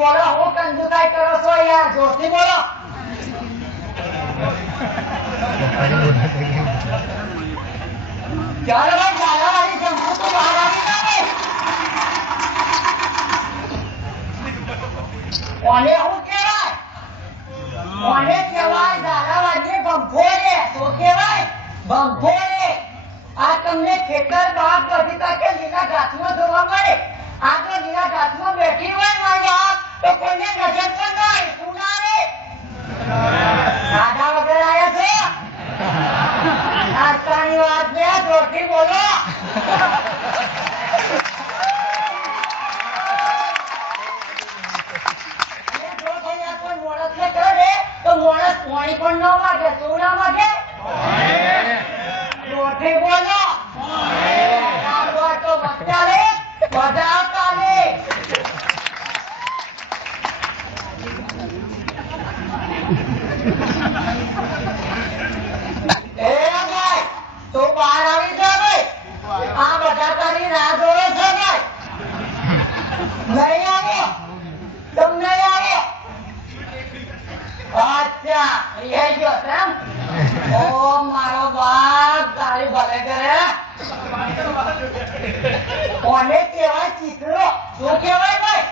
બોલો હું કંજુસાઈ કરો છો યાર જોરથી બોલો ચાલો ભાઈ ચાલવાની જમવું તો બહાર આવી કોને હું કહેવાય કોને કહેવાય દાદાવાજી બંભોરે તો કહેવાય બંભોરે આ તમને ખેતર બાપ બધી તકે લીલા ઘાસમાં જોવા મળે આ તો લીલા ઘાસમાં બેઠી હોય માયા તો કોઈને નજર પણ ના સુનારે દાદા વગર આયા છે નાસ્તાની વાત ને જોરથી બોલો તો મોણસ પાણી પણ ન માગે શું ના માગે જોરથી બોલો તો બચ્ચા રે બધા કાલે એ ભાઈ તો બહાર આવી જા ભાઈ આ બધા તારી રાહ જોવે છે ભાઈ નહીં આવે તમ નહીં આવે અચ્છા એ ગયો એમ ઓ મારો બાપ તારી ભલે કરે કોને કહેવાય ચીતરો શું કહેવાય ભાઈ